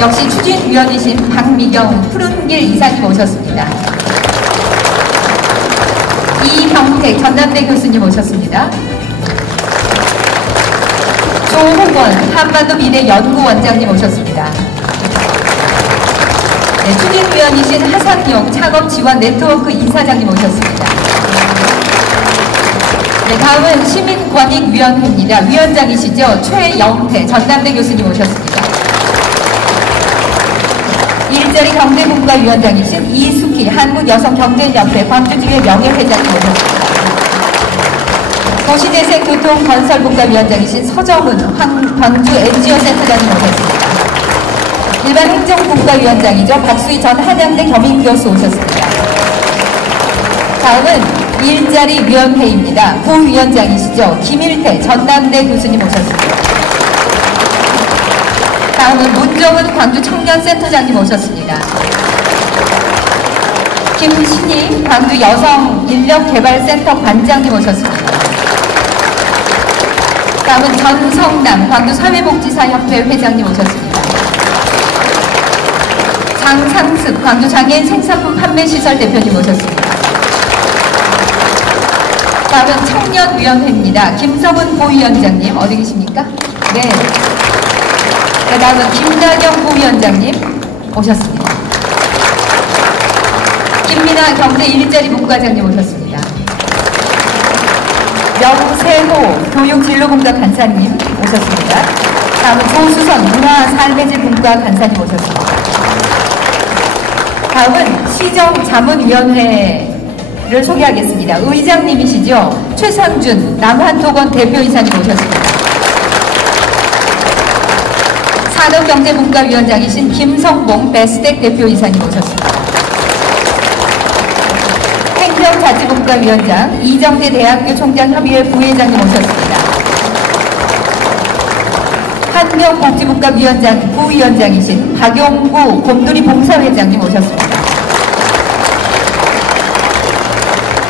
역시 추진위원이신 박미경 푸른길 이사님 오셨습니다. 이병택 전남대 교수님 오셨습니다. 조홍원 한반도 미래연구원장님 오셨습니다. 네, 추진위원이신 하상용 창업지원네트워크 이사장님 오셨습니다. 네, 다음은 시민권익위원회입니다. 위원장이시죠. 최영태 전남대 교수님 오셨습니다. 일자리 경제분과위원장이신 이숙희 한국여성경제연합회 광주지회 명예회장님 오셨습니다. 도시재생교통건설분과위원장이신 서정은 광주 NGO센터장님 오셨습니다. 일반행정분과위원장이죠. 박수희 전 한양대 겸임교수 오셨습니다. 다음은 일자리위원회입니다. 부위원장이시죠. 김일태 전남대 교수님 오셨습니다. 다음은 문정은 광주청년센터장님 오셨습니다. 김신희 광주 여성인력개발센터 관장님 오셨습니다. 다음은 전성남 광주사회복지사협회 회장님 오셨습니다. 장상습 광주장애인 생산품 판매시설 대표님 오셨습니다. 다음은 청년위원회입니다. 김성은 부위원장님 어디 계십니까? 네. 그 다음은 김나경 부위원장님 오셨습니다. 김민아 경제일자리본부과장님 오셨습니다. 명세호 교육진로분과 간사님 오셨습니다. 다음은 조수선 문화사회재분과 간사님 오셨습니다. 다음은 시정자문위원회를 소개하겠습니다. 의장님이시죠. 최상준 남한토건 대표이사님 오셨습니다. 산업경제분과위원장이신 김성봉 베스텍 대표이사님 오셨습니다. 행정자치분과위원장 이정대 대학교 총장협의회 부회장님 오셨습니다. 환경복지분과위원장 부위원장이신 박용구 곰돌이 봉사회장님 오셨습니다.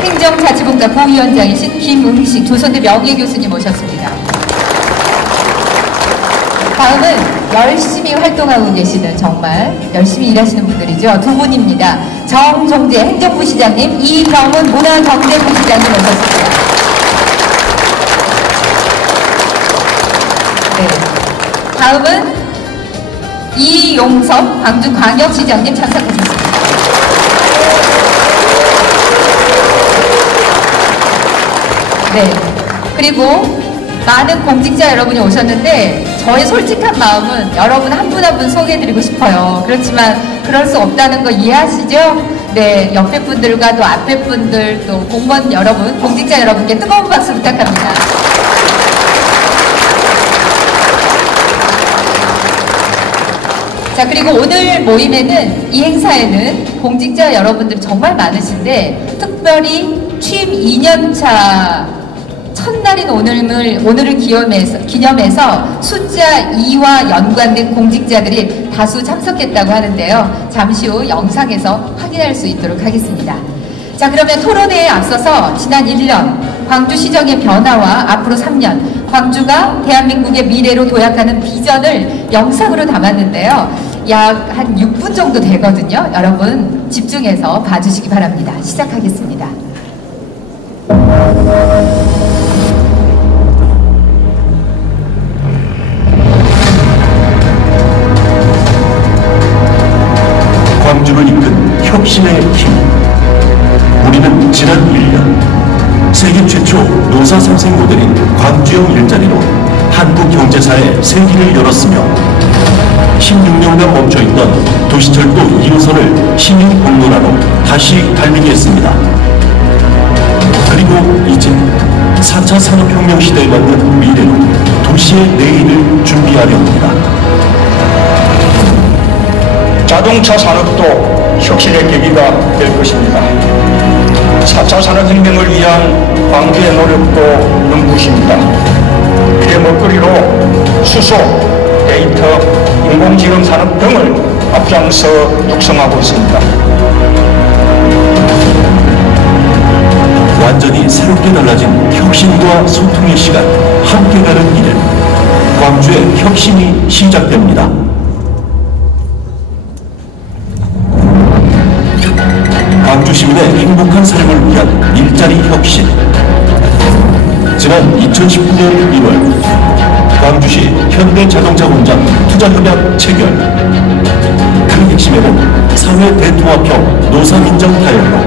행정자치분과 부위원장이신 김응식 조선대 명예교수님 오셨습니다. 다음은 열심히 활동하고 계시는 정말 열심히 일하시는 분들이죠. 두 분입니다. 정종재 행정부 시장님, 이경훈 문화경제부 시장님 오셨습니다. 네. 다음은 이용섭 광주광역시장님 참석하셨습니다. 네. 그리고 많은 공직자 여러분이 오셨는데 저의 솔직한 마음은 여러분 한 분 한 분 소개해드리고 싶어요. 그렇지만 그럴 수 없다는 거 이해하시죠? 네, 옆에 분들과 또 앞에 분들 또 공무원 여러분, 공직자 여러분께 뜨거운 박수 부탁합니다. 자, 그리고 오늘 모임에는 이 행사에는 공직자 여러분들 정말 많으신데 특별히 취임 2년차 첫날인 오늘을 기념해서 숫자 2와 연관된 공직자들이 다수 참석했다고 하는데요. 잠시 후 영상에서 확인할 수 있도록 하겠습니다. 자, 그러면 토론회에 앞서서 지난 1년 광주시정의 변화와 앞으로 3년 광주가 대한민국의 미래로 도약하는 비전을 영상으로 담았는데요. 약 한 6분 정도 되거든요. 여러분 집중해서 봐주시기 바랍니다. 시작하겠습니다. 광주를 이끈 혁신의 힘. 우리는 지난 1년 세계 최초 노사 상생 모델인 광주형 일자리로 한국 경제사에 새 길을 열었으며 16년간 멈춰있던 도시철도 2호선을 시민 공론화로 다시 달리게 했습니다. 그리고 이제 4차 산업혁명 시대에 맞는 미래로 도시의 내일을 준비하려 합니다. 자동차 산업도 혁신의 계기가 될 것입니다. 4차 산업혁명을 위한 광주의 노력도 눈부십니다. 미래 먹거리로 수소, 데이터, 인공지능 산업 등을 앞장서 육성하고 있습니다. 완전히 새롭게 달라진 혁신과 소통의 시간, 함께 가는 이름. 광주의 혁신이 시작됩니다. 시민의 행복한 삶을 위한 일자리 혁신. 지난 2019년 1월 광주시 현대자동차 공장 투자협약 체결. 그 핵심에는 사회 대통합형 노사민정 타협으로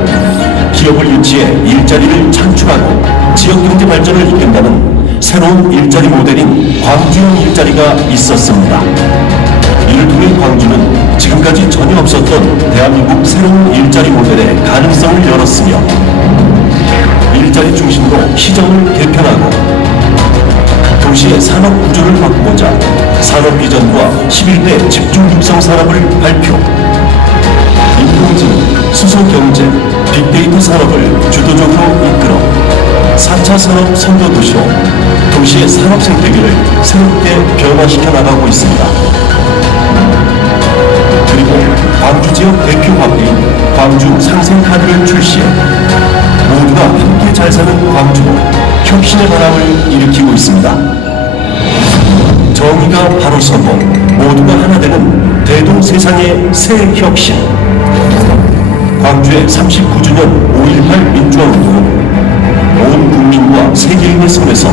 기업을 유치해 일자리를 창출하고 지역경제 발전을 이끈다는 새로운 일자리 모델인 광주형 일자리가 있었습니다. 이를 통해 광주는 지금까지 전혀 없었던 대한민국 새로운 일자리 모델의 가능성을 열었으며 일자리 중심으로 시정을 개편하고 도시의 산업 구조를 바꾸고자 산업 비전과 11대 집중 육성 산업을 발표. 인공지능, 수소경제, 빅데이터 산업을 주도적으로 이끌어 4차 산업 선도도시로 도시의 산업 생태계를 새롭게 변화시켜 나가고 있습니다. 그리고 광주 지역 대표 화폐인 광주 상생카드를 출시해 모두가 함께 잘 사는 광주로 혁신의 바람을 일으키고 있습니다. 정의가 바로 서고 모두가 하나 되는 대동세상의 새 혁신. 광주의 39주년 5.18 민주화운동은 온 국민과 세계인의 손에서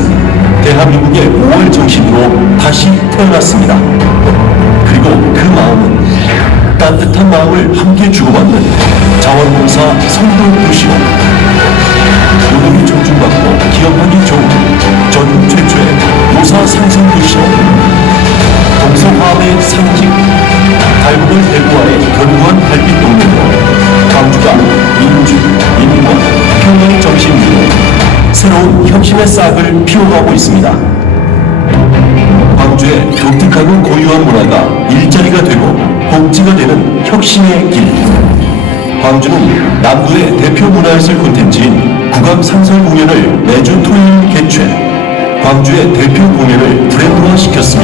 대한민국의 5월 정신으로 다시 태어났습니다. 그리고 그 마음은 따뜻한 마음을 함께 주고받는 자원봉사 선도도시로 노동이 존중받고 기업하기 좋은 전국 최초의 노사 상생도시로 동서화합의 상징, 달구벌 대구와의 견고한 달빛 동맹으로 광주가 민주, 인권, 평화의 정신으로 새로운 혁신의 싹을 피워가고 있습니다. 광주의 독특하고 고유한 문화가 일자리가 되고 복지가 되는 혁신의 길. 광주는 남부의 대표 문화예술 콘텐츠인 국악상설 공연을 매주 토요일 개최, 광주의 대표 공연을 브랜드화시켰으며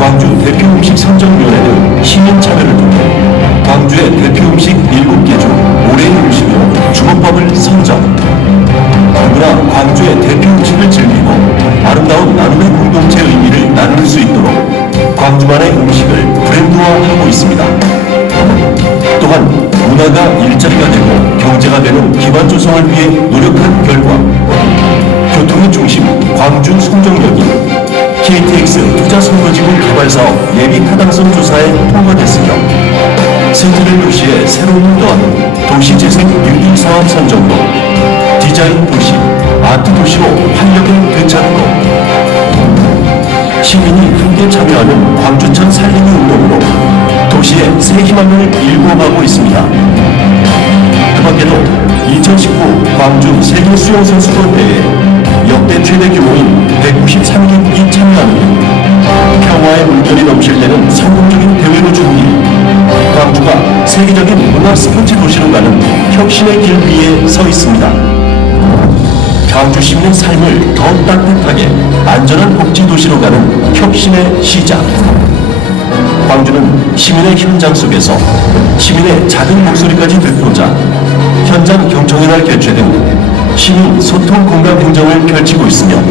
광주 대표 음식 선정위원회는 시민 참여를 통해 광주의 대표 음식 7개 중 올해의 음식으로 주먹밥을 선정. 누구나 광주의 대표 음식을 즐기고 아름다운 나눔의 공동체 의미를 나눌 수 있도록 광주만의 음식을 브랜드화하고 있습니다. 또한 문화가 일자리가 되고 경제가 되는 기반 조성을 위해 노력한 결과 교통의 중심 광주 송정역이 KTX 투자선거지구 개발사업 예비 타당성 조사에 통과됐으며 세계를 도시의 새로운 더하는 도시재생 뉴딜 사업 선정도 디자인 도시, 아트 도시로 활력을 되찾고 시민이 함께 참여하는 광주천 살리기 운동으로 도시의 새 희망을 일궈가고 있습니다. 그 밖에도 2019 광주 세계 수영선수권대회에 역대 최대 규모인 193개국이 참여하는 등 평화의 물결이 넘칠 때는 성공적인 대회로 준비, 광주가 세계적인 문화 스포츠 도시로 가는 혁신의 길 위에 서 있습니다. 광주 시민의 삶을 더 따뜻하게 안전한 복지 도시로 가는 혁신의 시작. 광주는 시민의 현장 속에서 시민의 작은 목소리까지 듣고자 현장 경청의 날 개최 등 시민 소통 공감 행정을 펼치고 있으며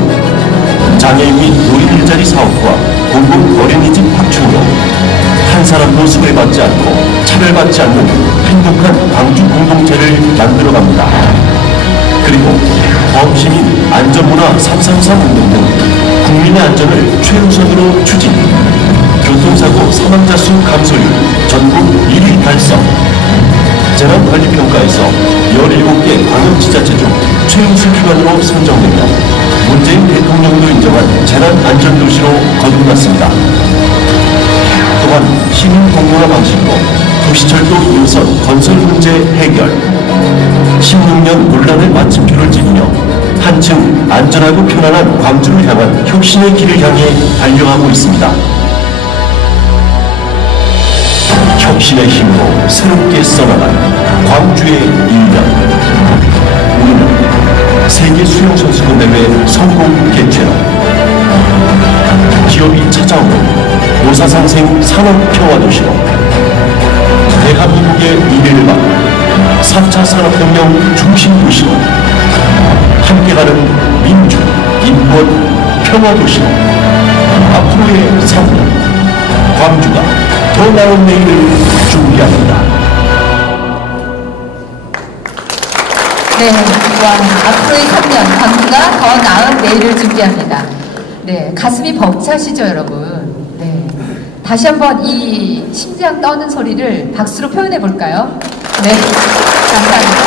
장애인 및 노인 일자리 사업과 공공 어린이집 확충으로 한 사람도 소외받지 않고 차별받지 않는 행복한 광주 공동체를 만들어갑니다. 그리고 범시민 안전문화 333 운동 등 국민의 안전을 최우선으로 추진, 교통사고 사망자 수 감소율 전국 1위 달성, 재난관리평가에서 17개 광역지자체 중 최우수 기관으로 선정되며 문재인 대통령도 인정한 재난안전도시로 거듭났습니다. 또한 시민공론화 방식으로 도시철도 2호선 건설 문제 해결, 16년 논란의 마침표를 찍으며 한층 안전하고 편안한 광주를 향한 혁신의 길을 향해 달려가고 있습니다. 혁신의 힘으로 새롭게 써나간 광주의 일면. 우리는 세계 수영선수권 대회 성공 개최로 기업이 찾아오는 노사상생 산업평화도시로 대한민국의 미래를 막는 4차 산업혁명 중심도시로 함께가는 민주, 인권, 평화도시로 앞으로의 3년 광주가 더 나은 내일을 준비합니다. 네, 와, 앞으로의 3년, 광주가 더 나은 내일을 준비합니다. 네, 가슴이 벅차시죠, 여러분? 네. 다시 한번 이 심장 떠는 소리를 박수로 표현해 볼까요? 네, 감사합니다.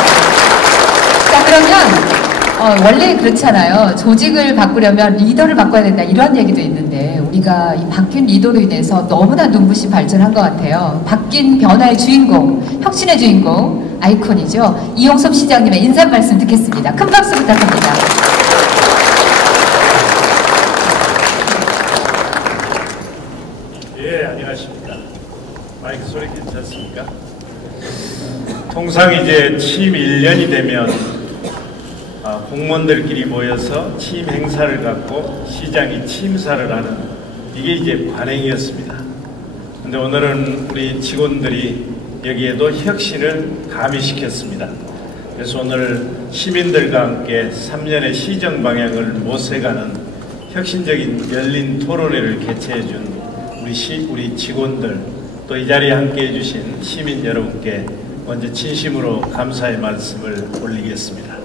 자, 그러면 원래 그렇잖아요. 조직을 바꾸려면 리더를 바꿔야 된다 이런 얘기도 있는데 우리가 이 바뀐 리더로 인해서 너무나 눈부신 발전한 것 같아요. 바뀐 변화의 주인공, 혁신의 주인공, 아이콘이죠. 이용섭 시장님의 인사 말씀 듣겠습니다. 큰 박수 부탁합니다. 예, 안녕하십니까. 마이크 소리 괜찮습니까? 통상 이제 취임 1년이 되면 공무원들끼리 모여서 취임 행사를 갖고 시장이 취임사를 하는 이게 이제 관행이었습니다. 근데 오늘은 우리 직원들이 여기에도 혁신을 가미시켰습니다. 그래서 오늘 시민들과 함께 3년의 시정 방향을 모색하는 혁신적인 열린 토론회를 개최해준 우리 직원들 또 이 자리에 함께해 주신 시민 여러분께 먼저 진심으로 감사의 말씀을 올리겠습니다.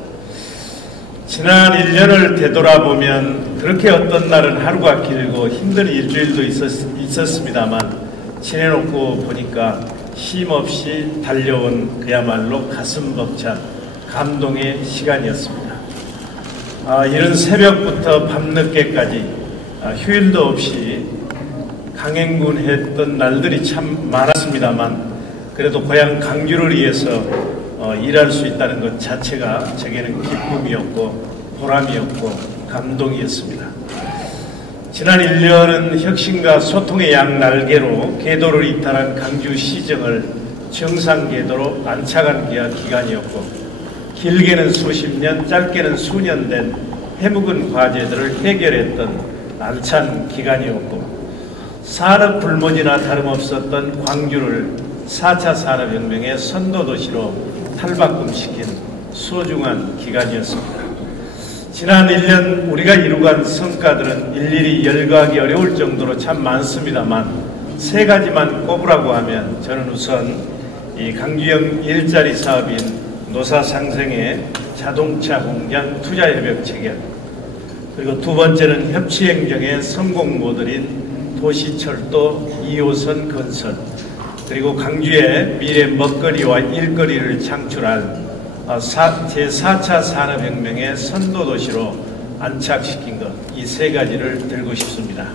지난 1년을 되돌아보면 그렇게 어떤 날은 하루가 길고 힘든 일주일도 있었습니다만 지내놓고 보니까 쉼없이 달려온 그야말로 가슴 벅찬 감동의 시간이었습니다. 이른 새벽부터 밤늦게까지 휴일도 없이 강행군했던 날들이 참 많았습니다만 그래도 고향 강주를 위해서 일할 수 있다는 것 자체가 제게는 기쁨이었고 보람이었고 감동이었습니다. 지난 1년은 혁신과 소통의 양날개로 궤도를 이탈한 강주시정을 정상궤도로 안착한 기간이었고 길게는 수십 년, 짧게는 수년 된 해묵은 과제들을 해결했던 알찬 기간이었고 산업 불모지나 다름없었던 광주를 4차 산업혁명의 선도도시로 탈바꿈시킨 소중한 기간이었습니다. 지난 1년 우리가 이루간 성과들은 일일이 열거하기 어려울 정도로 참 많습니다만 세 가지만 꼽으라고 하면 저는 우선 이 강주형 일자리 사업인 노사상생의 자동차 공장 투자협력 체결, 그리고 두 번째는 협치행정의 성공 모델인 도시철도 2호선 건설, 그리고 강주의 미래 먹거리와 일거리를 창출할 제4차 산업혁명의 선도도시로 안착시킨 것, 이 세 가지를 들고 싶습니다.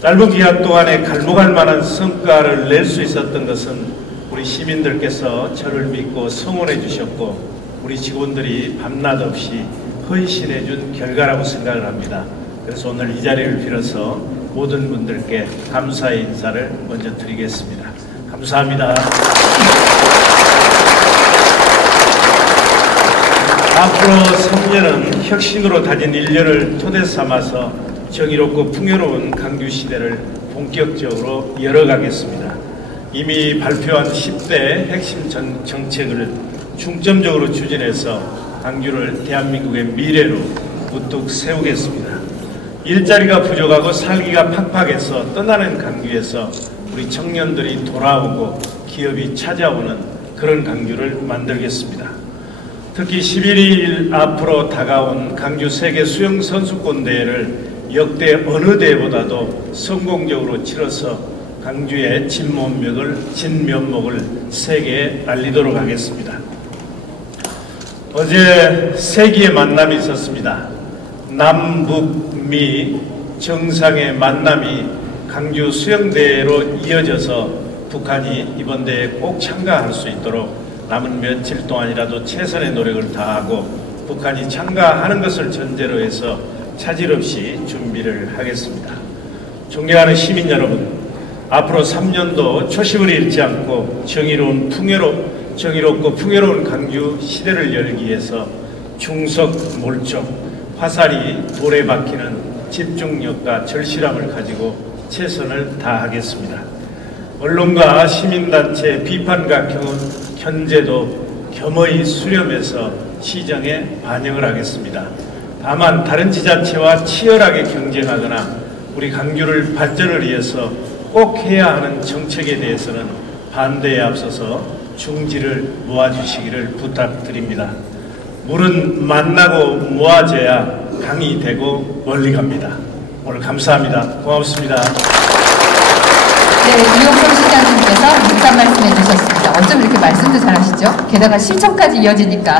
짧은 기간 동안에 갈목할 만한 성과를 낼 수 있었던 것은 우리 시민들께서 저를 믿고 성원해 주셨고 우리 직원들이 밤낮 없이 헌신해 준 결과라고 생각을 합니다. 그래서 오늘 이 자리를 빌어서 모든 분들께 감사의 인사를 먼저 드리겠습니다. 감사합니다. 앞으로 3년은 혁신으로 다진 1년을 토대 삼아서 정의롭고 풍요로운 강주시대를 본격적으로 열어가겠습니다. 이미 발표한 10대 핵심 정책을 중점적으로 추진해서 강주를 대한민국의 미래로 우뚝 세우겠습니다. 일자리가 부족하고 살기가 팍팍해서 떠나는 강주에서 우리 청년들이 돌아오고 기업이 찾아오는 그런 강주를 만들겠습니다. 특히 11일 앞으로 다가온 강주 세계 수영 선수권 대회를 역대 어느 대회보다도 성공적으로 치러서 강주의 진면목을 세계에 알리도록 하겠습니다. 어제 세기의 만남이 있었습니다. 남북미 정상의 만남이 강주 수영대회로 이어져서 북한이 이번 대회에 꼭 참가할 수 있도록 남은 며칠 동안이라도 최선의 노력을 다하고 북한이 참가하는 것을 전제로 해서 차질 없이 준비를 하겠습니다. 존경하는 시민 여러분, 앞으로 3년도 초심을 잃지 않고 정의롭고 풍요로운 강주 시대를 열기 위해서 중석 몰적, 화살이 돌에 박히는 집중력과 절실함을 가지고 최선을 다하겠습니다. 언론과 시민단체 비판과 견제도 겸허히 수렴해서 시정에 반영을 하겠습니다. 다만 다른 지자체와 치열하게 경쟁하거나 우리 강주를 발전을 위해서 꼭 해야 하는 정책에 대해서는 반대에 앞서서 중지를 모아주시기를 부탁드립니다. 물은 만나고 모아져야 강이 되고 멀리 갑니다. 오늘 감사합니다. 고맙습니다. 네, 이용성 시장님께서 인사 말씀해 주셨습니다. 어쩜 이렇게 말씀도 잘하시죠? 게다가 실천까지 이어지니까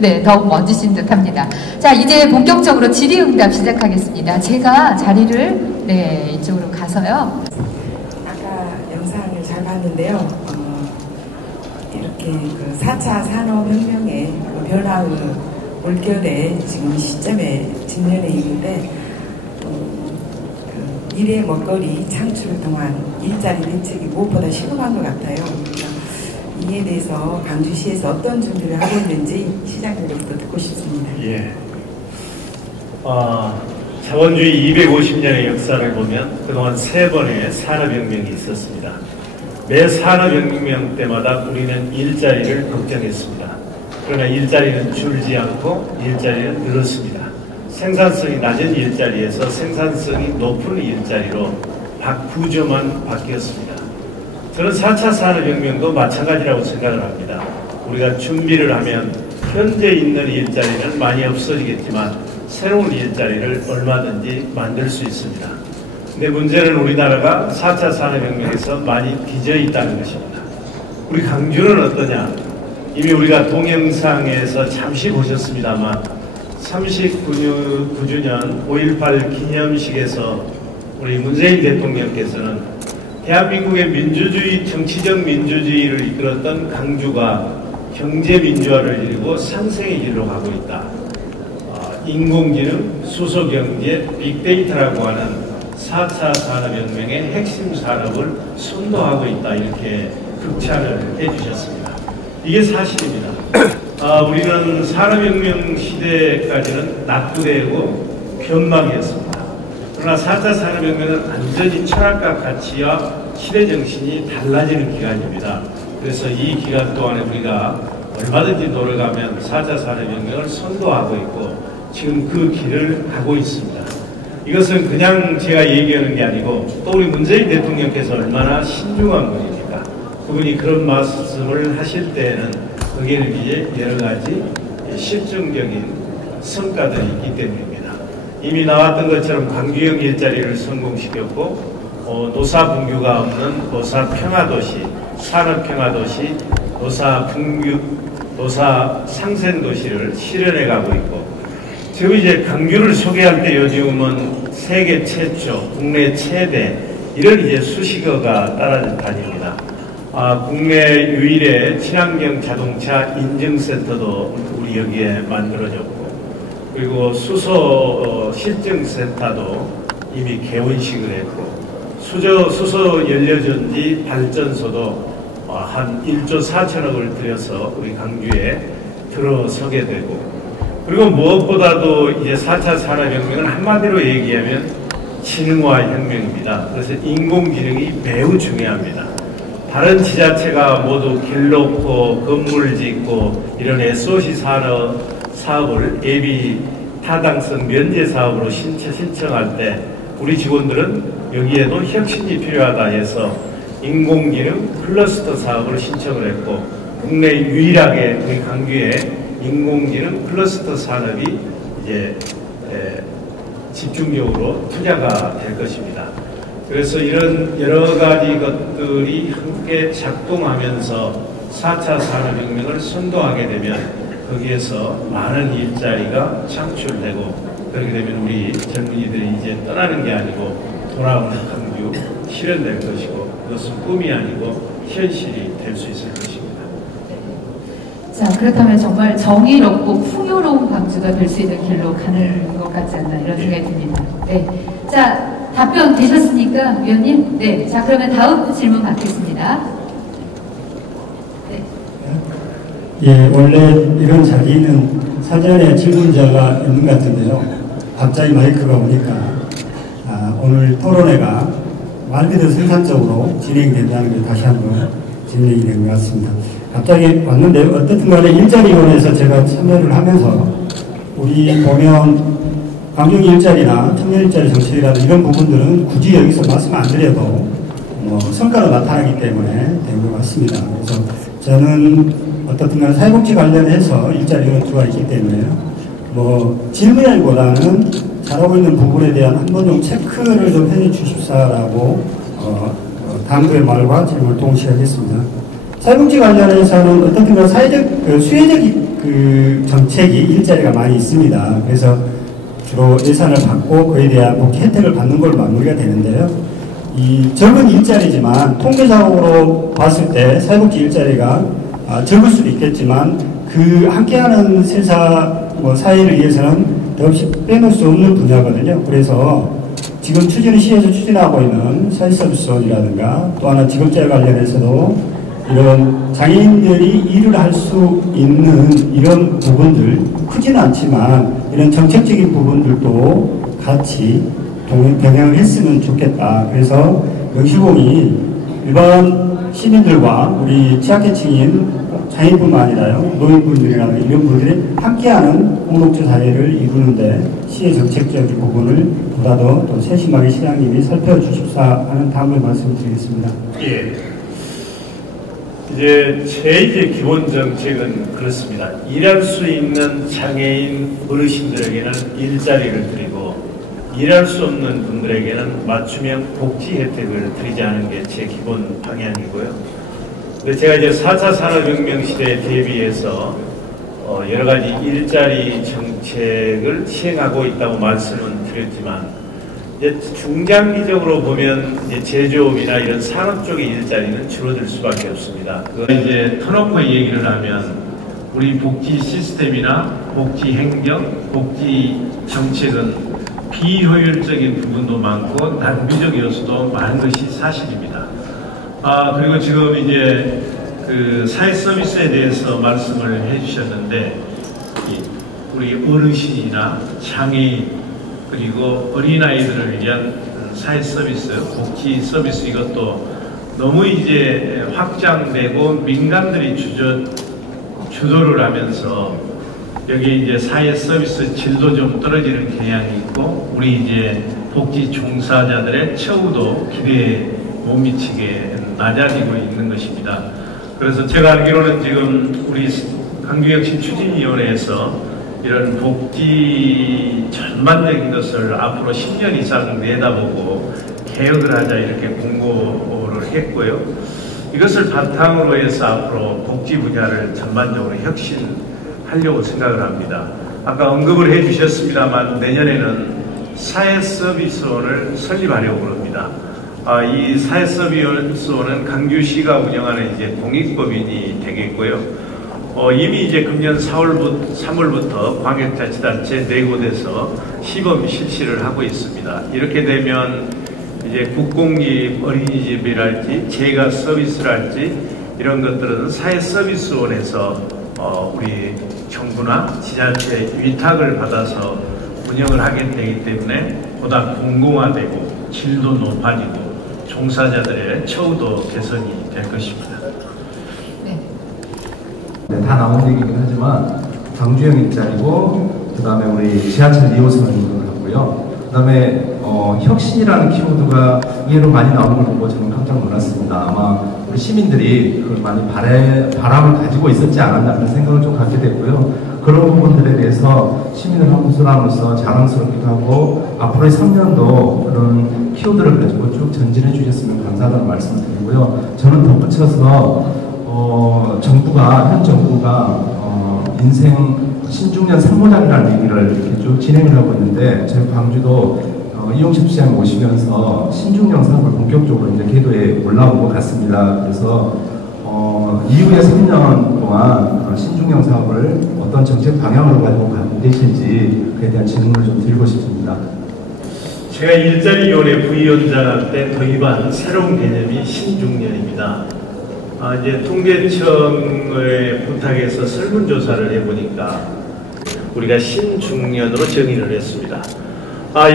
네, 더욱 멋지신 듯합니다. 자, 이제 본격적으로 질의응답 시작하겠습니다. 제가 자리를 네, 이쪽으로 가서요. 아까 영상을 잘 봤는데요. 이렇게 그 4차 산업혁명의 변화의 올겨울에 지금 시점에 직면해 있는데 미래 먹거리 창출을 통한 일자리 대책이 무엇보다 시급한 것 같아요. 그러니까 이에 대해서 광주시에서 어떤 준비를 하고 있는지 시장님부터 듣고 싶습니다. 예. 자본주의 250년의 역사를 보면 그동안 3번의 산업혁명이 있었습니다. 매 산업혁명 때마다 우리는 일자리를 걱정했습니다. 그러나 일자리는 줄지 않고 일자리는 늘었습니다. 생산성이 낮은 일자리에서 생산성이 높은 일자리로 구조만 바뀌었습니다. 저는 4차 산업혁명도 마찬가지라고 생각을 합니다. 우리가 준비를 하면 현재 있는 일자리는 많이 없어지겠지만 새로운 일자리를 얼마든지 만들 수 있습니다. 근데 문제는 우리나라가 4차 산업혁명에서 많이 뒤져 있다는 것입니다. 우리 광주는 어떠냐? 이미 우리가 동영상에서 잠시 보셨습니다만 39주년 5.18 기념식에서 우리 문재인 대통령께서는 대한민국의 민주주의, 정치적 민주주의를 이끌었던 광주가 경제민주화를 이루고 상생의 길로 가고 있다. 인공지능, 수소경제, 빅데이터라고 하는 4차 산업혁명의 핵심 산업을 선도하고 있다. 이렇게 극찬을 해주셨습니다. 이게 사실입니다. 우리는 산업혁명 시대까지는 낙후되고 변방이었습니다. 그러나 4차 산업혁명은 완전히 철학과 가치와 시대정신이 달라지는 기간입니다. 그래서 이 기간 동안에 우리가 얼마든지 노력하면 4차 산업혁명을 선도하고 있고 지금 그 길을 가고 있습니다. 이것은 그냥 제가 얘기하는 게 아니고 또 우리 문재인 대통령께서 얼마나 신중한 분입니까? 그분이 그런 말씀을 하실 때에는 거기에는 이제 여러 가지 실증적인 성과들이 있기 때문입니다. 이미 나왔던 것처럼 광주형 일자리를 성공시켰고 노사분규가 없는 노사평화도시, 산업평화도시, 노사상생도시를 실현해가고 있고 지금 이제 광주를 소개할 때 요즘은 세계 최초, 국내 최대 이런 이제 수식어가 따라다닙니다. 국내 유일의 친환경 자동차 인증센터도 우리 여기에 만들어졌고 그리고 수소 실증센터도 이미 개원식을 했고 수소 연료전지 발전소도 한 1조 4천억을 들여서 우리 광주에 들어서게 되고 그리고 무엇보다도 이제 4차 산업혁명은 한마디로 얘기하면 지능화 혁명입니다. 그래서 인공지능이 매우 중요합니다. 다른 지자체가 모두 길 놓고 건물 짓고 이런 SOC 사업을 예비 타당성 면제 사업으로 신청할 때 우리 직원들은 여기에도 혁신이 필요하다 해서 인공지능 클러스터 사업을 신청을 했고 국내 유일하게 우리 광주에 인공지능 클러스터 산업이 이제 집중적으로 투자가 될 것입니다. 그래서 이런 여러 가지 것들이 함께 작동하면서 4차 산업혁명을 선도하게 되면 거기에서 많은 일자리가 창출되고 그렇게 되면 우리 젊은이들이 이제 떠나는 게 아니고 돌아오는 광주 실현될 것이고 그것은 꿈이 아니고 현실이 될 수 있을 것입니다. 자, 그렇다면 정말 정의롭고 풍요로운 광주가 될 수 있는 길로 가는 것 같지 않나 이런 생각이 듭니다. 네. 자, 답변 되셨습니까, 위원님? 네. 자, 그러면 다음 질문 받겠습니다. 네. 예, 원래 이런 자리는 사전에 질문자가 있는 것 같은데요. 갑자기 마이크가 오니까 오늘 토론회가 말 그대로 생산적으로 진행된다는 게 다시 한번 진행이 된 것 같습니다. 갑자기 왔는데 어떻든 간에 일자리론에서 제가 참여를 하면서 우리 보면 광역 일자리나 청년 일자리 정책이라든 이런 부분들은 굳이 여기서 말씀 안 드려도 성과로 나타나기 때문에 된 것 같습니다. 그래서 저는 어떻든 간에 사회복지 관련해서 일자리 연수가 있기 때문에요. 질문보다는 잘하고 있는 부분에 대한 한 번 좀 체크를 좀 해 주십사라고 당부의 말과 질문을 동시에 하겠습니다. 사회복지 관련해서는 어떻든 간에 사회적, 수혜적 정책이 일자리가 많이 있습니다. 그래서 주로 예산을 받고 그에 대한 복지 혜택을 받는 걸로 마무리가 되는데요. 이 적은 일자리지만 통계적으로 봤을 때 사회복지 일자리가 적을 수도 있겠지만 그 함께하는 사회를 위해서는 더없이 빼놓을 수 없는 분야거든요. 그래서 지금 시에서 추진하고 있는 사회서비스원이라든가 또 하나 직업재활 관련해서도 이런 장애인들이 일을 할 수 있는 이런 부분들 크지는 않지만 이런 정책적인 부분들도 같이 병행을 했으면 좋겠다. 그래서 명실공히 일반 시민들과 우리 취약계층인 장애인뿐만 아니라요, 노인분들이나 이런 분들이 함께하는 공동체 사회를 이루는데 시의 정책적인 부분을 보다 더 세심하게 시장님이 살펴주십사 하는 다음에 말씀드리겠습니다. 예. 제 기본 정책은 그렇습니다. 일할 수 있는 장애인 어르신들에게는 일자리를 드리고 일할 수 없는 분들에게는 맞춤형 복지 혜택을 드리지 않은 게 제 기본 방향이고요. 근데 제가 4차 산업혁명 시대에 대비해서 여러 가지 일자리 정책을 시행하고 있다고 말씀은 드렸지만 중장기적으로 보면 제조업이나 이런 산업 쪽의 일자리는 줄어들 수밖에 없습니다. 터놓고 얘기를 하면 우리 복지 시스템이나 복지 행정, 복지 정책은 비효율적인 부분도 많고 낭비적 요소도 많은 것이 사실입니다. 그리고 지금 그 사회 서비스에 대해서 말씀을 해주셨는데 우리 어르신이나 장애인 그리고 어린아이들을 위한 사회 서비스, 복지 서비스 이것도 너무 확장되고 민간들이 주도를 하면서 여기 사회 서비스 질도 좀 떨어지는 경향이 있고 우리 복지 종사자들의 처우도 기대에 못 미치게 낮아지고 있는 것입니다. 그래서 제가 알기로는 지금 우리 강주혁신추진위원회에서 이런 복지 전반적인 것을 앞으로 10년 이상 내다보고 개혁을 하자 이렇게 공고를 했고요. 이것을 바탕으로 해서 앞으로 복지 분야를 전반적으로 혁신하려고 생각을 합니다. 아까 언급을 해주셨습니다만 내년에는 사회서비스원을 설립하려고 합니다. 이 사회서비스원은 강주시가 운영하는 공익법인이 되겠고요. 이미 금년 3월부터 광역자치단체 4곳에서 시범 실시를 하고 있습니다. 이렇게 되면 국공립 어린이집이랄지 재가 서비스랄지 이런 것들은 사회서비스원에서 우리 정부나 지자체 위탁을 받아서 운영을 하게 되기 때문에 보다 공공화되고 질도 높아지고 종사자들의 처우도 개선이 될 것입니다. 다 나온 얘기긴 하지만 강주형 일자리고 그 다음에 우리 지하철 2호선을 하고요. 그 다음에 혁신이라는 키워드가 의외로 많이 나오는 걸 보고 저는 깜짝 놀랐습니다. 아마 우리 시민들이 그걸 많이 바람을 가지고 있었지 않았나 그런 생각을 좀 갖게 됐고요. 그런 부분들에 대해서 시민을 한 사람으로서 자랑스럽기도 하고 앞으로의 3년도 그런 키워드를 가지고 쭉 전진해 주셨으면 감사하다는 말씀을 드리고요. 저는 덧붙여서 현 정부가 인생 신중년 산모장이라는 얘기를 이렇게 쭉 진행을 하고 있는데 저희 광주도 이용식 시장 오시면서 신중년 사업을 본격적으로 이제 궤도에 올라온 것 같습니다. 그래서 이후에 3년 동안 신중년 사업을 어떤 정책 방향으로 가지고 가고 계실지 그에 대한 질문을 좀 드리고 싶습니다. 제가 일자리위원회 부위원장 때 도입한 새로운 개념이 신중년입니다. 통계청의 부탁해서 설문조사를 해보니까 우리가 신중년으로 정의를 했습니다.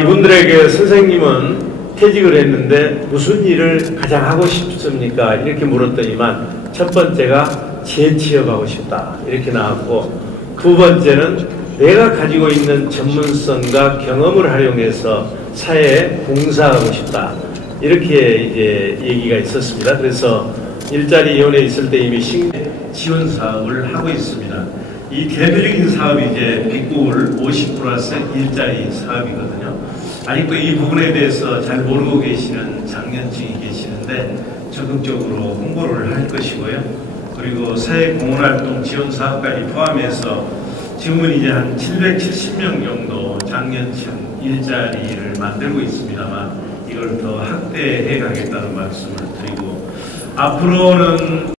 이분들에게 선생님은 퇴직을 했는데 무슨 일을 가장 하고 싶습니까? 이렇게 물었더니만 첫 번째가 재취업하고 싶다 이렇게 나왔고 두 번째는 내가 가지고 있는 전문성과 경험을 활용해서 사회에 봉사하고 싶다 이렇게 이제 얘기가 있었습니다. 그래서 일자리위원회에 있을 때 이미 지원 사업을 하고 있습니다. 이 대표적인 사업이 이제 빅구글 50+ 일자리 사업이거든요. 아직도 이 부분에 대해서 잘 모르고 계시는 장년층이 계시는데 적극적으로 홍보를 할 것이고요. 그리고 사회공헌활동 지원 사업까지 포함해서 지금은 이제 한 770명 정도 장년층 일자리를 만들고 있습니다만 이걸 더 확대해 가겠다는 말씀을 드리고 앞으로는